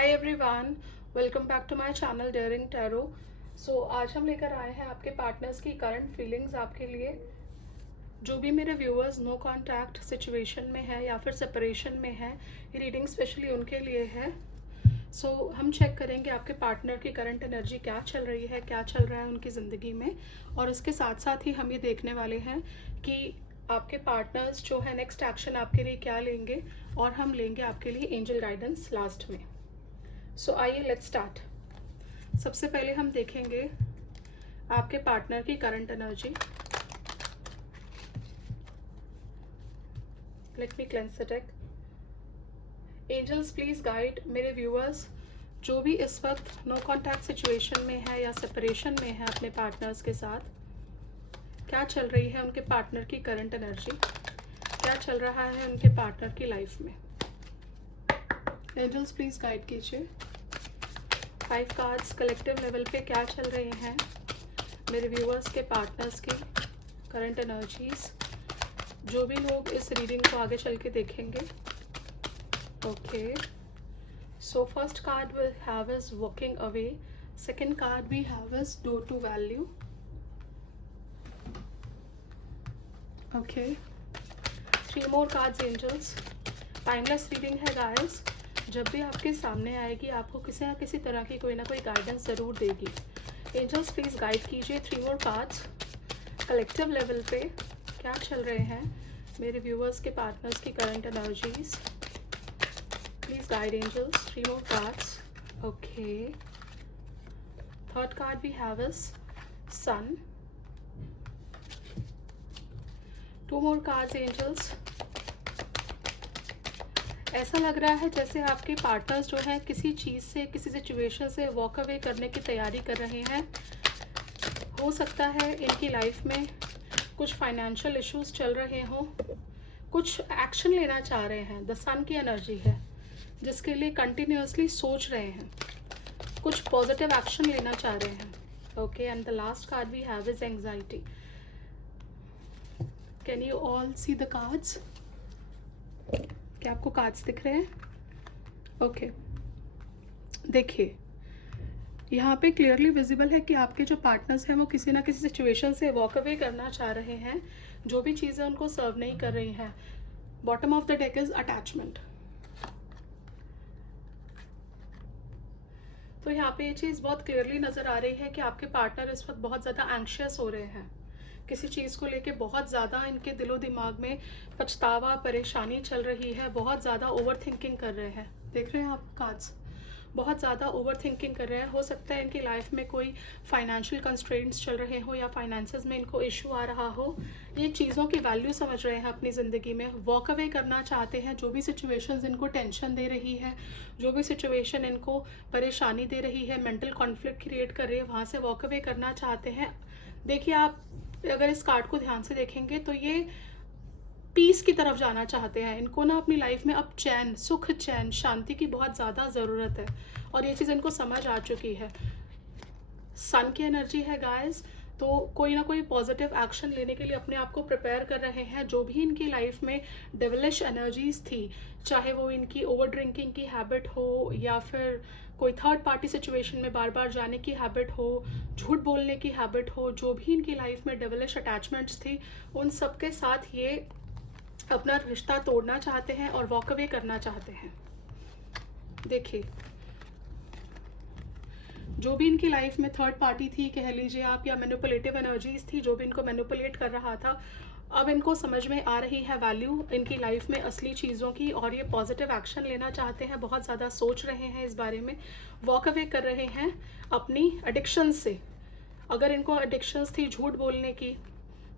Hi everyone, welcome back to my channel Daring Tarot. आज हम लेकर आए हैं आपके पार्टनर्स की करंट फीलिंग्स आपके लिए। जो भी मेरे व्यूअर्स नो कांटेक्ट सिचुएशन में है या फिर सेपरेशन में है, ये रीडिंग स्पेशली उनके लिए है। हम चेक करेंगे आपके पार्टनर की करंट एनर्जी क्या चल रही है, क्या चल रहा है उनकी ज़िंदगी में, और इसके साथ साथ ही हम ये देखने वाले हैं कि आपके पार्टनर्स जो है नेक्स्ट एक्शन आपके लिए क्या लेंगे, और हम लेंगे आपके लिए एंजल गाइडेंस लास्ट में। आइए लेट्स स्टार्ट। सबसे पहले हम देखेंगे आपके पार्टनर की current energy. Let me cleanse the deck. Angels please guide मेरे व्यूअर्स जो भी इस वक्त नो कॉन्टैक्ट सिचुएशन में है या सेपरेशन में है अपने पार्टनर्स के साथ, क्या चल रही है उनके पार्टनर की करंट एनर्जी, क्या चल रहा है उनके पार्टनर की लाइफ में। एंजल्स प्लीज गाइड कीजिए। 5 कार्ड्स कलेक्टिव लेवल पे क्या चल रहे हैं मेरे व्यूअर्स के पार्टनर्स की करंट एनर्जीज, जो भी लोग इस रीडिंग को आगे चल के देखेंगे। Okay, so first card we have is walking away, second card we have is door to value. Okay, 3 more cards angels. Timeless reading है गाइस, जब भी आपके सामने आएगी आपको किसी ना किसी तरह की कोई ना कोई गाइडेंस ज़रूर देगी। एंजल्स प्लीज़ गाइड कीजिए। 3 मोर कार्ड्स कलेक्टिव लेवल पे क्या चल रहे हैं मेरे व्यूअर्स के पार्टनर्स की current energies. Please guide angels. 3 more cards. Okay, third card we have is sun. 2 more cards angels. ऐसा लग रहा है जैसे आपके पार्टनर्स जो हैं किसी चीज़ से, किसी सिचुएशन से वॉक अवे करने की तैयारी कर रहे हैं। हो सकता है इनकी लाइफ में कुछ फाइनेंशियल इश्यूज चल रहे हों, कुछ एक्शन लेना चाह रहे हैं। द सन की एनर्जी है जिसके लिए कंटिन्यूसली सोच रहे हैं, कुछ पॉजिटिव एक्शन लेना चाह रहे हैं। Okay, and the last card we have is anxiety. Can you all see the cards? क्या आपको कार्ड्स दिख रहे हैं? ओके, देखिए यहाँ पे क्लियरली विजिबल है कि आपके जो पार्टनर्स हैं वो किसी ना किसी सिचुएशन से वॉक अवे करना चाह रहे हैं, जो भी चीज़ें उनको सर्व नहीं कर रही हैं। Bottom of the deck is attachment. तो यहाँ पे ये चीज़ बहुत क्लियरली नज़र आ रही है कि आपके पार्टनर इस वक्त बहुत ज़्यादा एंग्शियस हो रहे हैं, किसी चीज़ को लेके बहुत ज़्यादा इनके दिलो दिमाग में पछतावा, परेशानी चल रही है, बहुत ज़्यादा ओवर थिंकिंग कर रहे हैं। देख रहे हैं आप कार्ड्स, बहुत ज़्यादा ओवर थिंकिंग कर रहे हैं। हो सकता है इनकी लाइफ में कोई फाइनेंशियल कंस्ट्रेंट्स चल रहे हो या फाइनेंसेस में इनको इशू आ रहा हो। ये चीज़ों की वैल्यू समझ रहे हैं अपनी ज़िंदगी में, वॉक अवे करना चाहते हैं। जो भी सिचुएशंस इनको टेंशन दे रही है, जो भी सिचुएशन इनको परेशानी दे रही है, मेंटल कॉन्फ्लिक्ट क्रिएट कर रही है, वहाँ से वॉक अवे करना चाहते हैं। देखिए, आप अगर इस कार्ड को ध्यान से देखेंगे तो ये पीस की तरफ जाना चाहते हैं। इनको ना अपनी लाइफ में अब चैन, सुख, चैन, शांति की बहुत ज़्यादा ज़रूरत है, और ये चीज़ इनको समझ आ चुकी है। सन की एनर्जी है गाइस, तो कोई ना कोई पॉजिटिव एक्शन लेने के लिए अपने आप को प्रिपेयर कर रहे हैं। जो भी इनकी लाइफ में डेविलिश एनर्जीज थी, चाहे वो इनकी ओवर ड्रिंकिंग की हैबिट हो या फिर कोई थर्ड पार्टी सिचुएशन में बार बार जाने की हैबिट हो, झूठ बोलने की हैबिट हो, जो भी इनकी लाइफ में डेविलिश अटैचमेंट्स थी, उन सब के साथ ये अपना रिश्ता तोड़ना चाहते हैं और वॉक अवे करना चाहते हैं। देखिए, जो भी इनकी लाइफ में थर्ड पार्टी थी कह लीजिए आप, या मैनिपुलेटिव एनर्जीज थी, जो भी इनको मैनिपुलेट कर रहा था, अब इनको समझ में आ रही है वैल्यू इनकी लाइफ में असली चीज़ों की, और ये पॉजिटिव एक्शन लेना चाहते हैं। बहुत ज़्यादा सोच रहे हैं इस बारे में, वॉक अवे कर रहे हैं अपनी एडिक्शन से। अगर इनको एडिक्शंस थी झूठ बोलने की,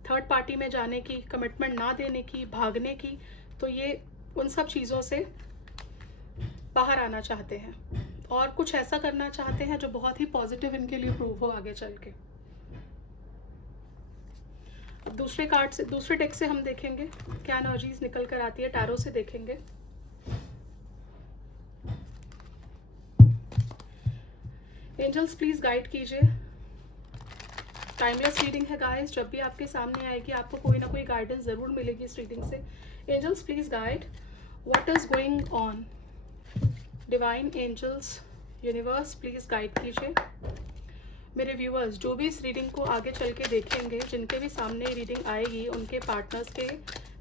थर्ड पार्टी में जाने की, कमिटमेंट ना देने की, भागने की, तो ये उन सब चीज़ों से बाहर आना चाहते हैं और कुछ ऐसा करना चाहते हैं जो बहुत ही पॉजिटिव इनके लिए प्रूव हो आगे चल के। अब दूसरे कार्ड से, दूसरे टेक से हम देखेंगे क्या एनर्जीज निकल कर आती है। टैरो से देखेंगे। एंजल्स प्लीज गाइड कीजिए। टाइमलेस रीडिंग है गाइस, जब भी आपके सामने आएगी आपको कोई ना कोई गाइडेंस ज़रूर मिलेगी इस रीडिंग से। Angels please guide what is going on divine angels, universe, please guide कीजिए मेरे व्यूअर्स जो भी इस रीडिंग को आगे चल के देखेंगे, जिनके भी सामने रीडिंग आएगी, उनके पार्टनर्स के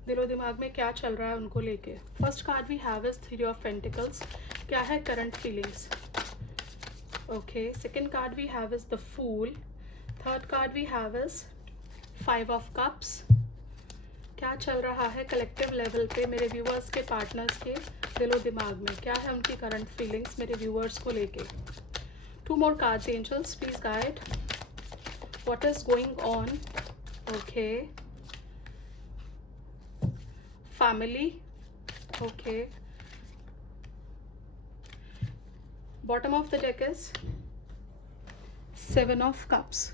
दिलो दिमाग में क्या चल रहा है उनको लेके। First card we have is three of pentacles, क्या है current feelings. Okay, second card we have is the fool, third card we have is 5 of cups. क्या चल रहा है कलेक्टिव लेवल पे मेरे व्यूअर्स के पार्टनर्स के दिलो दिमाग में, क्या है उनकी करंट फीलिंग्स मेरे व्यूअर्स को लेके। 2 more cards, angels, please guide what is going on. Okay, family. Okay, bottom of the deck is 7 of cups.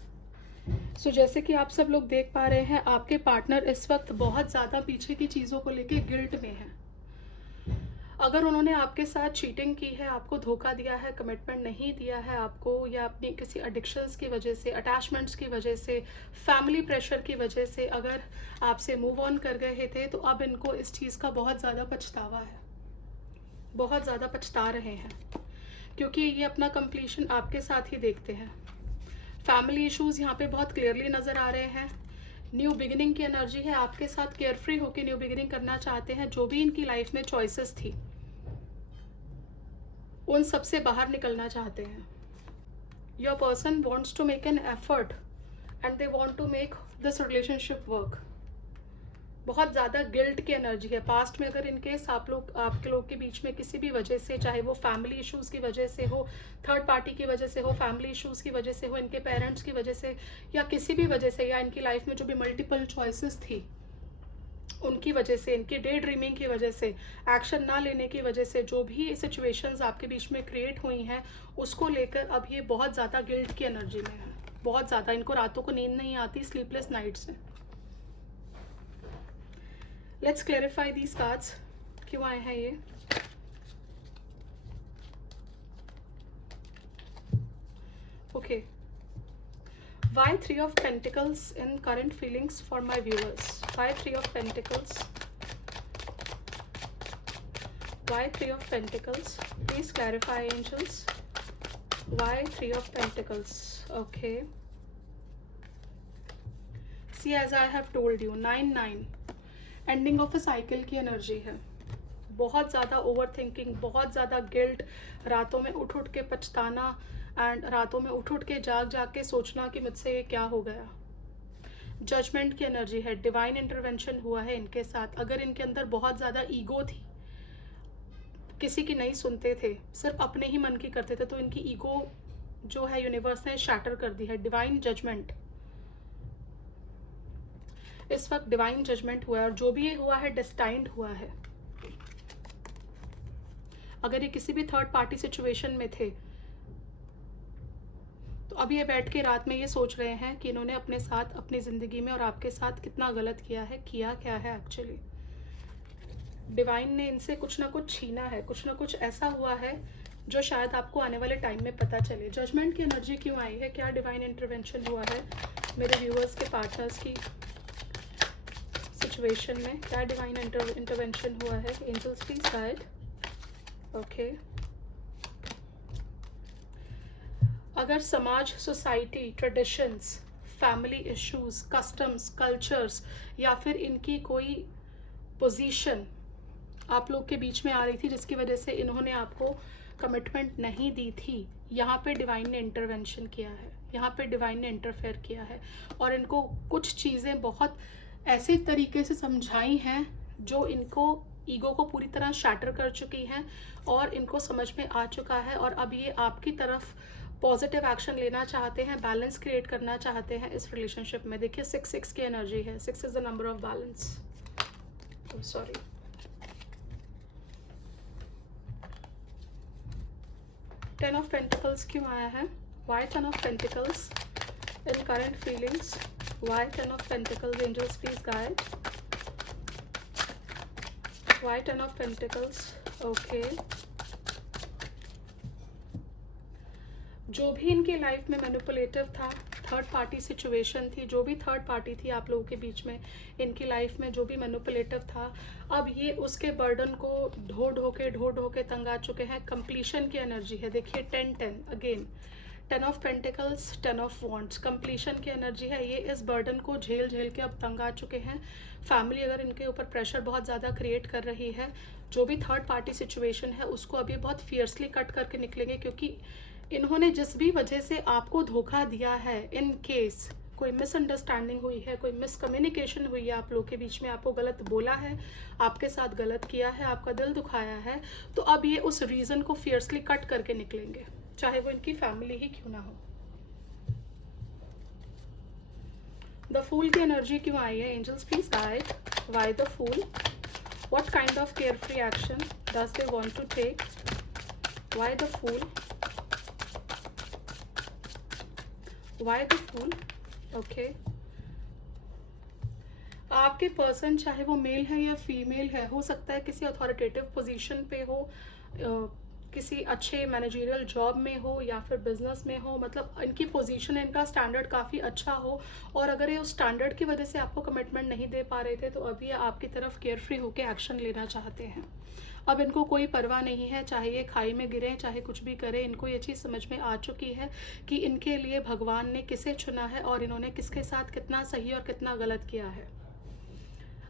So जैसे कि आप सब लोग देख पा रहे हैं, आपके पार्टनर इस वक्त बहुत ज़्यादा पीछे की चीज़ों को लेके गिल्ट में है। अगर उन्होंने आपके साथ चीटिंग की है, आपको धोखा दिया है, कमिटमेंट नहीं दिया है आपको, या अपनी किसी एडिक्शंस की वजह से, अटैचमेंट्स की वजह से, फैमिली प्रेशर की वजह से अगर आपसे मूव ऑन कर गए थे, तो अब इनको इस चीज़ का बहुत ज़्यादा पछतावा है, बहुत ज़्यादा पछता रहे हैं, क्योंकि ये अपना कंप्लीशन आपके साथ ही देखते हैं। फैमिली इश्यूज़ यहाँ पे बहुत क्लियरली नज़र आ रहे हैं। न्यू बिगिनिंग की एनर्जी है, आपके साथ केयरफ्री होकर न्यू बिगिनिंग करना चाहते हैं। जो भी इनकी लाइफ में चॉइसेस थी, उन सब से बाहर निकलना चाहते हैं। Your person wants to make an effort and they want to make this relationship work. बहुत ज़्यादा गिल्ट की एनर्जी है। पास्ट में अगर इनकेस आपके लोग के बीच में किसी भी वजह से, चाहे वो फैमिली इश्यूज़ की वजह से हो, थर्ड पार्टी की वजह से हो, फैमिली इश्यूज़ की वजह से हो, इनके पेरेंट्स की वजह से, या किसी भी वजह से, या इनकी लाइफ में जो भी मल्टीपल चॉइसेस थी उनकी वजह से, इनकी डे ड्रीमिंग की वजह से, एक्शन ना लेने की वजह से, जो भी सिचुएशंस आपके बीच में क्रिएट हुई हैं, उसको लेकर अब ये बहुत ज़्यादा गिल्ट की एनर्जी में है। बहुत ज़्यादा इनको रातों को नींद नहीं आती, स्लीपलेस नाइट्स हैं। लेट्स क्लैरिफाई दीज कार्ड्स, क्यों आए हैं ये। Okay, why 3 of pentacles in current feelings for my viewers? Why 3 of pentacles? Why 3 of pentacles? Please clarify, angels. Why 3 of pentacles? Okay, see, as I have told you, 9 ending of a cycle की energy है। बहुत ज़्यादा over thinking, बहुत ज़्यादा guilt, रातों में उठ उठ के पछताना, एंड रातों में उठ उठ के जाग के सोचना कि मुझसे ये क्या हो गया। जजमेंट की एनर्जी है। डिवाइन इंटरवेंशन हुआ है इनके साथ। अगर इनके अंदर बहुत ज़्यादा ईगो थी, किसी की नहीं सुनते थे, सिर्फ अपने ही मन की करते थे, तो इनकी ईगो जो है यूनिवर्स ने शैटर कर दी है। डिवाइन जजमेंट, इस वक्त डिवाइन जजमेंट हुआ है, और जो भी ये हुआ है डेस्टाइंड हुआ है। अगर ये किसी भी थर्ड पार्टी सिचुएशन में थे, तो अब ये बैठ के रात में ये सोच रहे हैं कि इन्होंने अपने साथ, अपनी ज़िंदगी में और आपके साथ कितना गलत किया है, किया क्या है एक्चुअली। डिवाइन ने इनसे कुछ ना कुछ छीना है, कुछ ना कुछ ऐसा हुआ है जो शायद आपको आने वाले टाइम में पता चले। जजमेंट की एनर्जी क्यों आई है, क्या डिवाइन इंटरवेंशन हुआ है मेरे व्यूअर्स के पार्टनर्स की सिचुएशन में, क्या डिवाइन इंटरवेंशन हुआ है। Angels please guide. ओके, अगर समाज, society, traditions, family issues, customs, cultures, या फिर इनकी कोई पोजीशन आप लोग के बीच में आ रही थी जिसकी वजह से इन्होंने आपको कमिटमेंट नहीं दी थी, यहाँ पे डिवाइन ने इंटरवेंशन किया है, यहाँ पे डिवाइन ने इंटरफेयर किया है, और इनको कुछ चीज़ें बहुत ऐसे तरीके से समझाई हैं जो इनको ईगो को पूरी तरह शैटर कर चुकी हैं, और इनको समझ में आ चुका है, और अब ये आपकी तरफ पॉजिटिव एक्शन लेना चाहते हैं, बैलेंस क्रिएट करना चाहते हैं इस रिलेशनशिप में। देखिए 6 की एनर्जी है। 6 is the number of balance. Sorry, ten of pentacles क्यों आया है। Why 10 of pentacles in current feelings. Why 10 of Pentacles? Angels, please guide. Why 10 of Pentacles? Okay. जो भी इनकी लाइफ में मैनिपुलेटिव था, थर्ड पार्टी सिचुएशन थी, जो भी थर्ड पार्टी थी आप लोगों के बीच में, इनकी लाइफ में जो भी मैनिपुलेटिव था, अब ये उसके बर्डन को ढो के तंग आ चुके हैं। कंप्लीशन की एनर्जी है, देखिए 10-10 again, 10 of pentacles, 10 of wands, completion की एनर्जी है। ये इस बर्डन को झेल के अब तंग आ चुके हैं। फैमिली अगर इनके ऊपर प्रेशर बहुत ज़्यादा क्रिएट कर रही है, जो भी थर्ड पार्टी सिचुएशन है उसको अभी बहुत फियर्सली कट करके निकलेंगे, क्योंकि इन्होंने जिस भी वजह से आपको धोखा दिया है, इन केस कोई मिसअंडरस्टैंडिंग हुई है, कोई मिसकम्युनिकेशन हुई है आप लोग के बीच में, आपको गलत बोला है, आपके साथ गलत किया है, आपका दिल दुखाया है, तो अब ये उस रीज़न को फियर्सली कट करके निकलेंगे, चाहे वो इनकी फैमिली ही क्यों ना हो। द फूल की एनर्जी क्यों आई है? Angels please guide why the fool, what kind of carefree action does they want to take, why the fool, why the fool. Okay, आपके पर्सन चाहे वो मेल है या फीमेल है, हो सकता है किसी अथॉरिटेटिव पोजीशन पे हो, किसी अच्छे मैनेजरियल जॉब में हो या फिर बिजनेस में हो, मतलब इनकी पोजीशन, इनका स्टैंडर्ड काफ़ी अच्छा हो, और अगर ये उस स्टैंडर्ड की वजह से आपको कमिटमेंट नहीं दे पा रहे थे, तो अभी ये आपकी तरफ केयर फ्री होकर एक्शन लेना चाहते हैं। अब इनको कोई परवाह नहीं है, चाहे ये खाई में गिरे, चाहे कुछ भी करे, इनको ये चीज़ समझ में आ चुकी है कि इनके लिए भगवान ने किसे चुना है और इन्होंने किसके साथ कितना सही और कितना गलत किया है।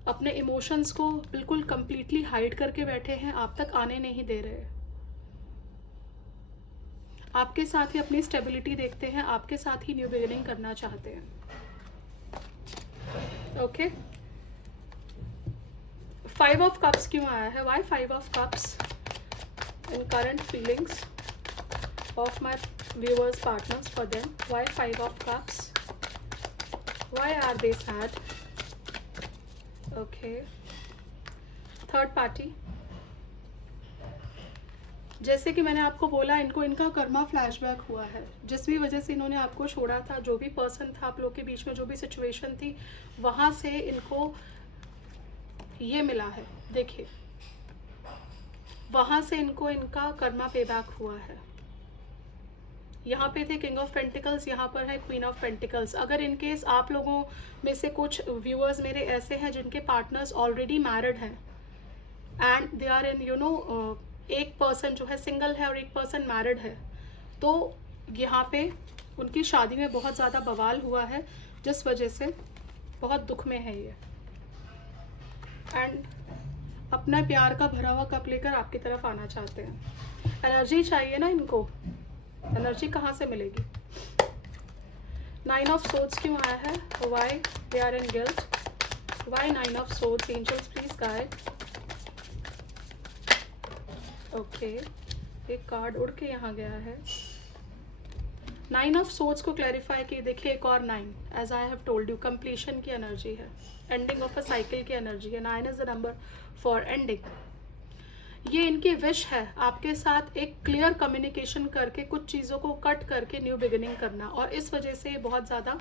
अपने इमोशंस को बिल्कुल कंप्लीटली हाइड करके बैठे हैं, आप तक आने नहीं दे रहे। आपके साथ ही अपनी स्टेबिलिटी देखते हैं, आपके साथ ही न्यू बिगिनिंग करना चाहते हैं। ओके, 5 ऑफ कप्स क्यों आया है? Why 5 of cups in current feelings of my viewers partners for them? Why 5 of cups? Why are they sad? Okay, third party, जैसे कि मैंने आपको बोला, इनको इनका कर्मा फ्लैशबैक हुआ है, जिस भी वजह से इन्होंने आपको छोड़ा था, जो भी पर्सन था आप लोग के बीच में, जो भी सिचुएशन थी, वहाँ से इनको ये मिला है। देखिए, वहाँ से इनको इनका कर्मा पेबैक हुआ है। यहाँ पे थे किंग ऑफ पेंटिकल्स, यहाँ पर है क्वीन ऑफ पेंटिकल्स। अगर इन केस आप लोगों में से कुछ व्यूअर्स मेरे ऐसे हैं जिनके पार्टनर्स ऑलरेडी मैरिड हैं एंड दे आर इन एक पर्सन जो है सिंगल है और एक पर्सन मैरिड है, तो यहाँ पे उनकी शादी में बहुत ज़्यादा बवाल हुआ है, जिस वजह से बहुत दुख में है ये, एंड अपना प्यार का भरा हुआ कप लेकर आपकी तरफ आना चाहते हैं। एनर्जी चाहिए ना इनको, एनर्जी कहाँ से मिलेगी? 9 ऑफ सोर्ड्स क्यों आया है? Why they are in guilt? Why 9 of swords? Angels please guide. Okay, एक कार्ड उड़ के यहाँ गया है। 9 ऑफ सोर्ड्स को क्लैरिफाई की, देखिए एक और 9, as I have told you, completion की एनर्जी है, एंडिंग ऑफ अ साइकिल की एनर्जी है। 9 is the number for ending. ये इनकी विश है आपके साथ एक क्लियर कम्युनिकेशन करके, कुछ चीज़ों को कट करके न्यू बिगिनिंग करना, और इस वजह से ये बहुत ज़्यादा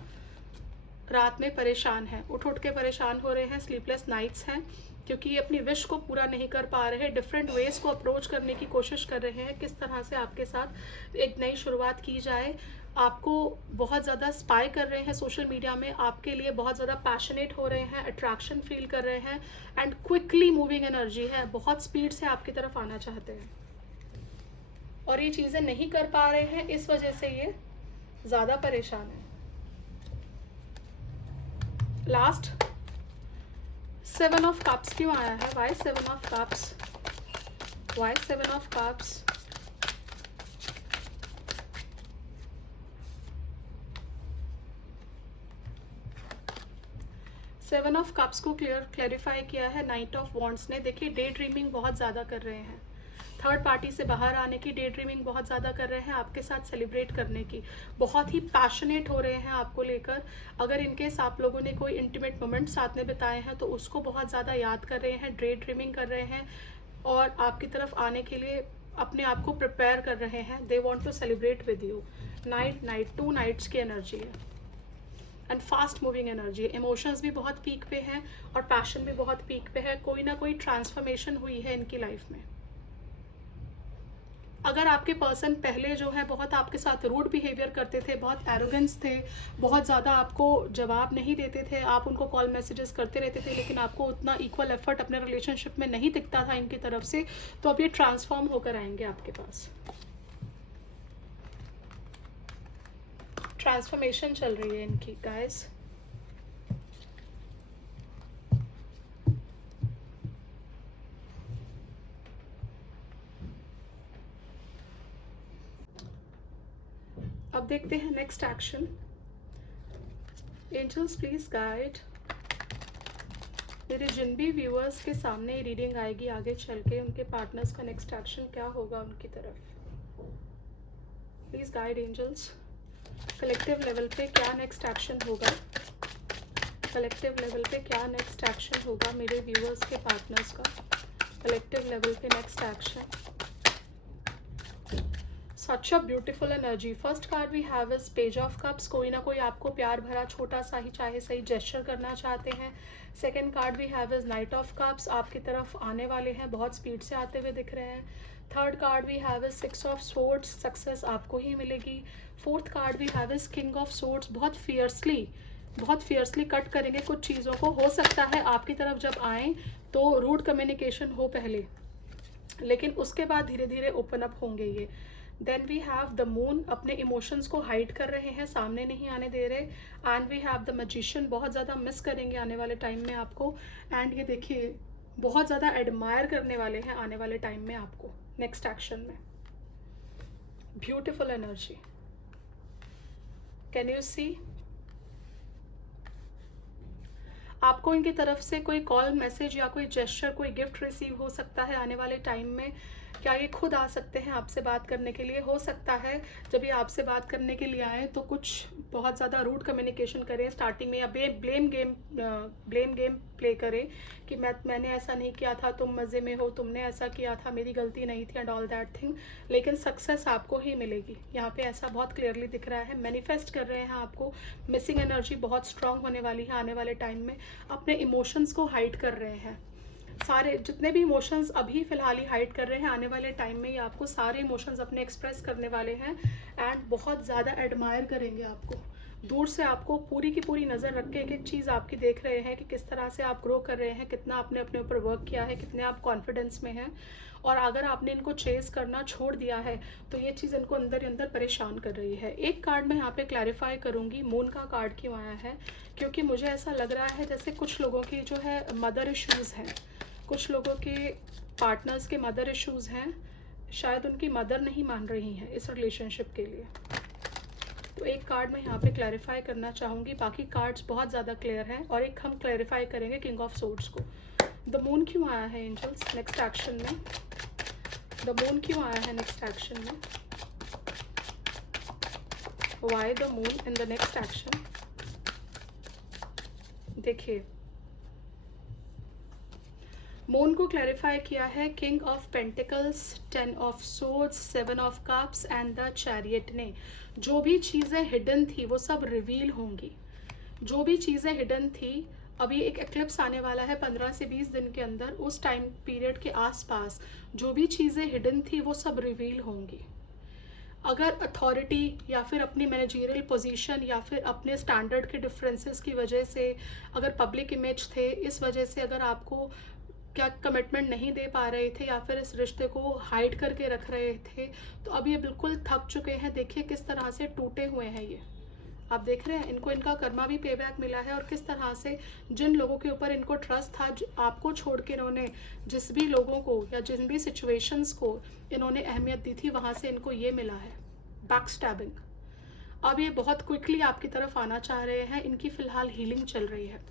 रात में परेशान है, उठ के परेशान हो रहे हैं, स्लीपलेस नाइट्स हैं, क्योंकि ये अपनी विश को पूरा नहीं कर पा रहे हैं। डिफरेंट वेज को अप्रोच करने की कोशिश कर रहे हैं, किस तरह से आपके साथ एक नई शुरुआत की जाए। आपको बहुत ज़्यादा स्पाई कर रहे हैं सोशल मीडिया में, आपके लिए बहुत ज़्यादा पैशनेट हो रहे हैं, अट्रैक्शन फील कर रहे हैं, एंड क्विकली मूविंग एनर्जी है, बहुत स्पीड से आपकी तरफ आना चाहते हैं, और ये चीज़ें नहीं कर पा रहे हैं, इस वजह से ये ज़्यादा परेशान है। लास्ट 7 ऑफ कप्स क्यों आया है? Why 7 of cups? Why 7 of cups? Seven of cups को क्लैरिफाई किया है नाइट ऑफ वॉन्ड्स ने। देखिए, डे ड्रीमिंग बहुत ज़्यादा कर रहे हैं, थर्ड पार्टी से बाहर आने की डे ड्रीमिंग बहुत ज़्यादा कर रहे हैं, आपके साथ सेलिब्रेट करने की, बहुत ही पैशनेट हो रहे हैं आपको लेकर। अगर इनकेस आप लोगों ने कोई इंटीमेट मोमेंट साथ में बिताए हैं तो उसको बहुत ज़्यादा याद कर रहे हैं, डे ड्रीमिंग कर रहे हैं, और आपकी तरफ आने के लिए अपने आप को प्रिपेयर कर रहे हैं। They want to celebrate with you. Knight 2 knights की एनर्जी है, एंड फास्ट मूविंग एनर्जी है। इमोशंस भी बहुत पीक पे हैं और पैशन भी बहुत पीक पे है। कोई ना कोई ट्रांसफॉर्मेशन हुई है इनकी लाइफ में। अगर आपके पर्सन पहले जो है बहुत आपके साथ रूड बिहेवियर करते थे, बहुत एरोगेंस थे, बहुत ज़्यादा आपको जवाब नहीं देते थे, आप उनको कॉल मैसेजेस करते रहते थे, लेकिन आपको उतना इक्वल एफर्ट अपने रिलेशनशिप में नहीं दिखता था इनकी तरफ से, तो अब ये ट्रांसफॉर्म होकर आएंगे आपके पास। ट्रांसफॉर्मेशन चल रही है इनकी गाइस। अब देखते हैं next action. Angels please guide मेरे जिन भी व्यूअर्स के सामने रीडिंग आएगी आगे चल के, उनके पार्टनर्स का नेक्स्ट एक्शन क्या होगा उनकी तरफ। Please guide angels, collective level पे क्या नेक्स्ट एक्शन होगा, कलेक्टिव लेवल पे क्या नेक्स्ट एक्शन होगा मेरे व्यूअर्स के पार्टनर्स का, कलेक्टिव लेवल पे next action. Such a beautiful energy. First card we have is page of cups. कोई ना कोई आपको प्यार भरा छोटा सा ही चाहे सही जेस्चर करना चाहते हैं। Second card we have is knight of cups, आपकी तरफ आने वाले हैं, बहुत स्पीड से आते हुए दिख रहे हैं। Third card we have is six of swords, success आपको ही मिलेगी। Fourth card we have is king of swords, बहुत फियर्सली कट करेंगे कुछ चीज़ों को। हो सकता है आपकी तरफ जब आए तो रूड कम्युनिकेशन हो पहले, लेकिन उसके बाद धीरे धीरे ओपन अप होंगे ये। Then we have the moon, अपने इमोशंस को हाइड कर रहे हैं, सामने नहीं आने दे रहे। And we have the magician, बहुत ज़्यादा मिस करेंगे आने वाले टाइम में आपको। एंड ये देखिए बहुत ज़्यादा एडमायर करने वाले हैं आने वाले टाइम में आपको नेक्स्ट एक्शन में। Beautiful energy, can you see. आपको इनकी तरफ से कोई कॉल मैसेज या कोई जेस्चर, कोई गिफ्ट रिसीव हो सकता है आने वाले टाइम में। क्या ये खुद आ सकते हैं आपसे बात करने के लिए? हो सकता है जब ये आपसे बात करने के लिए आए तो कुछ बहुत ज़्यादा रूड कम्युनिकेशन करें स्टार्टिंग में, या ब्लेम गेम प्ले करें कि मैंने ऐसा नहीं किया था, तुम मज़े में हो, तुमने ऐसा किया था, मेरी गलती नहीं थी एंड ऑल दैट थिंग। लेकिन सक्सेस आपको ही मिलेगी यहाँ पे, ऐसा बहुत क्लियरली दिख रहा है। मैनिफेस्ट कर रहे हैं आपको। मिसिंग एनर्जी बहुत स्ट्रांग होने वाली है आने वाले टाइम में। अपने इमोशंस को हाइड कर रहे हैं, सारे जितने भी इमोशंस अभी फ़िलहाल ही हाइड कर रहे हैं, आने वाले टाइम में ये आपको सारे इमोशंस अपने एक्सप्रेस करने वाले हैं। एंड बहुत ज़्यादा एडमायर करेंगे आपको, दूर से आपको पूरी की पूरी नज़र रख के एक एक चीज़ आपकी देख रहे हैं कि किस तरह से आप ग्रो कर रहे हैं, कितना आपने अपने ऊपर वर्क किया है, कितने आप कॉन्फिडेंस में हैं। और अगर आपने इनको चेस करना छोड़ दिया है तो ये चीज़ इनको अंदर ही अंदर परेशान कर रही है। एक कार्ड मैं यहाँ पे क्लैरिफाई करूँगी, मून का कार्ड क्यों आया है, क्योंकि मुझे ऐसा लग रहा है जैसे कुछ लोगों की जो है मदर इश्यूज़ हैं, कुछ लोगों के पार्टनर्स के मदर इश्यूज़ हैं, शायद उनकी मदर नहीं मान रही हैं इस रिलेशनशिप के लिए। तो एक कार्ड मैं यहाँ पे क्लैरिफाई करना चाहूँगी, बाकी कार्ड्स बहुत ज़्यादा क्लियर हैं। और एक हम क्लैरिफाई करेंगे किंग ऑफ सोर्ड्स को। द मून क्यों आया है एंजल्स नेक्स्ट एक्शन में, द मून क्यों आया है नेक्स्ट एक्शन में, why the moon in the next action. देखिए मून को क्लैरिफाई किया है king of pentacles, 10 of swords, 7 of cups and the chariot ने। जो भी चीज़ें हिडन थी वो सब रिवील होंगी। जो भी चीज़ें हिडन थी, अभी एक एक्लिप्स आने वाला है 15 से 20 दिन के अंदर, उस टाइम पीरियड के आसपास जो भी चीज़ें हिडन थी वो सब रिवील होंगी। अगर अथॉरिटी या फिर अपनी मैनेजरियल पोजीशन या फिर अपने स्टैंडर्ड के डिफरेंसेस की वजह से, अगर पब्लिक इमेज थे, इस वजह से अगर आपको क्या कमिटमेंट नहीं दे पा रहे थे या फिर इस रिश्ते को हाइड करके रख रहे थे, तो अब ये बिल्कुल थक चुके हैं। देखिए किस तरह से टूटे हुए हैं ये, आप देख रहे हैं इनको इनका कर्मा भी पे बैक मिला है। और किस तरह से जिन लोगों के ऊपर इनको ट्रस्ट था, आपको छोड़ के इन्होंने जिस भी लोगों को या जिन भी सिचुएशंस को इन्होंने अहमियत दी थी, वहाँ से इनको ये मिला है, बैक स्टैबिंग। अब ये बहुत क्विकली आपकी तरफ आना चाह रहे हैं। इनकी फ़िलहाल हीलिंग चल रही है,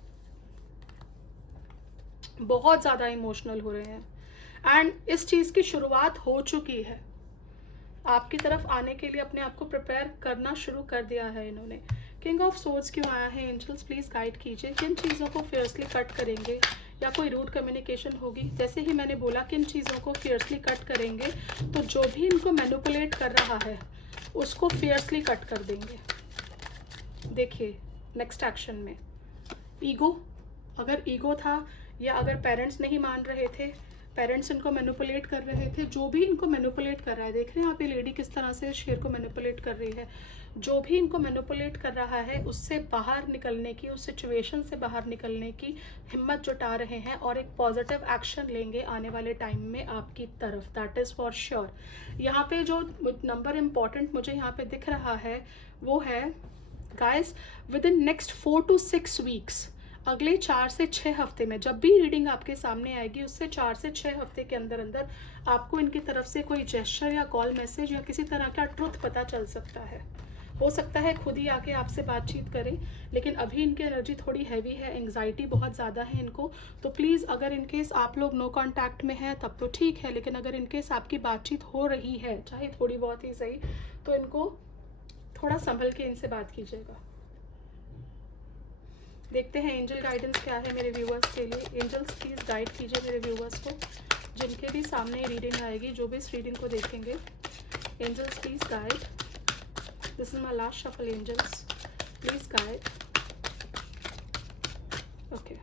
बहुत ज़्यादा इमोशनल हो रहे हैं एंड इस चीज़ की शुरुआत हो चुकी है। आपकी तरफ आने के लिए अपने आप को प्रिपेयर करना शुरू कर दिया है इन्होंने। किंग ऑफ सोर्ड्स क्यों आया है एंजल्स प्लीज़ गाइड कीजिए। किन चीज़ों को फियर्सली कट करेंगे या कोई रूड कम्युनिकेशन होगी? जैसे ही मैंने बोला किन चीज़ों को फियर्सली कट करेंगे, तो जो भी इनको मैनिपुलेट कर रहा है उसको फियर्सली कट कर देंगे। देखिए नेक्स्ट एक्शन में ईगो, अगर ईगो था या अगर पेरेंट्स नहीं मान रहे थे, पेरेंट्स इनको मैनिपुलेट कर रहे थे, जो भी इनको मैनिपुलेट कर रहा है, देख रहे हैं आप ये लेडी किस तरह से शेर को मैनिपुलेट कर रही है, जो भी इनको मैनिपुलेट कर रहा है उससे बाहर निकलने की, उस सिचुएशन से बाहर निकलने की हिम्मत जुटा रहे हैं और एक पॉजिटिव एक्शन लेंगे आने वाले टाइम में आपकी तरफ, दैट इज़ फॉर श्योर। यहाँ पे जो नंबर इम्पॉर्टेंट मुझे यहाँ पे दिख रहा है वो है guys, with in next 4 to 6 weeks, अगले 4 से 6 हफ्ते में जब भी रीडिंग आपके सामने आएगी उससे 4 से 6 हफ्ते के अंदर अंदर आपको इनकी तरफ से कोई जेस्चर या कॉल मैसेज या किसी तरह का ट्रुथ पता चल सकता है। हो सकता है खुद ही आके आपसे बातचीत करें, लेकिन अभी इनकी एनर्जी थोड़ी हैवी है, एंग्जाइटी बहुत ज़्यादा है इनको। तो प्लीज़ अगर इनकेस आप लोग नो कांटेक्ट में हैं तब तो ठीक है, लेकिन अगर इनकेस आपकी बातचीत हो रही है, चाहे थोड़ी बहुत ही सही, तो इनको थोड़ा संभल के इनसे बात कीजिएगा। देखते हैं एंजल गाइडेंस क्या है मेरे व्यूअर्स के लिए। एंजल्स प्लीज़ गाइड कीजिए मेरे व्यूअर्स को, जिनके भी सामने रीडिंग आएगी, जो भी इस रीडिंग को देखेंगे। Angels please guide, this is my last shuffle, angels please guide. Okay,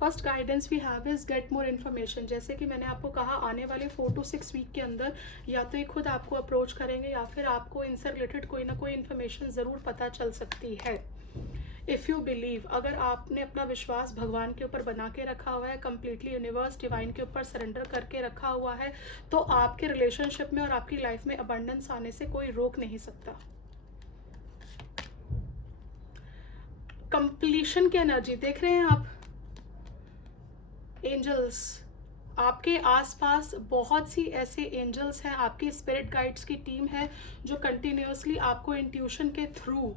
first guidance we have is get more information. जैसे कि मैंने आपको कहा, आने वाले 4 to 6 वीक के अंदर या तो ये खुद आपको अप्रोच करेंगे या फिर आपको इनसे रिलेटेड कोई ना कोई इन्फॉर्मेशन ज़रूर पता चल सकती है। इफ़ यू बिलीव, अगर आपने अपना विश्वास भगवान के ऊपर बना के रखा हुआ है, कम्प्लीटली यूनिवर्स डिवाइन के ऊपर सरेंडर करके रखा हुआ है, तो आपके रिलेशनशिप में और आपकी लाइफ में अबंडेंस आने से कोई रोक नहीं सकता। कंप्लीशन की एनर्जी देख रहे हैं आप एंजल्स, आपके आसपास बहुत सी ऐसे एंजल्स हैं, आपकी स्पिरिट गाइड्स की टीम है जो कंटिन्यूसली आपको इंट्यूशन के थ्रू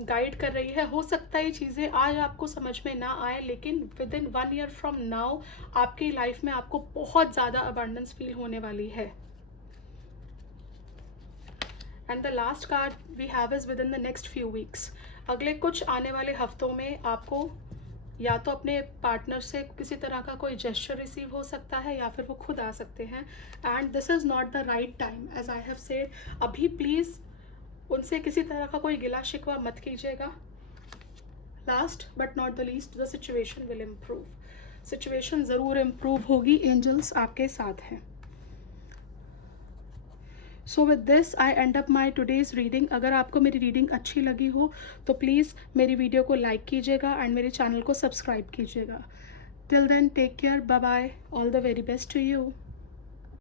गाइड कर रही है। हो सकता है ये चीज़ें आज आपको समझ में ना आए, लेकिन within 1 year from now आपकी लाइफ में आपको बहुत ज़्यादा अबंडेंस फील होने वाली है। And the last card we have is within the next few weeks, अगले कुछ आने वाले हफ्तों में आपको या तो अपने पार्टनर से किसी तरह का कोई जेस्चर रिसीव हो सकता है या फिर वो खुद आ सकते हैं। And this is not the right time, as I have said. अभी प्लीज़ उनसे किसी तरह का कोई गिला शिकवा मत कीजिएगा। Last but not the least, the situation will improve, situation ज़रूर इम्प्रूव होगी, एंजल्स आपके साथ हैं। So with this I end up my today's reading. अगर आपको मेरी रीडिंग अच्छी लगी हो तो प्लीज़ मेरी वीडियो को लाइक कीजिएगा एंड मेरे चैनल को सब्सक्राइब कीजिएगा। Till then take care, bye bye, all the very best to you.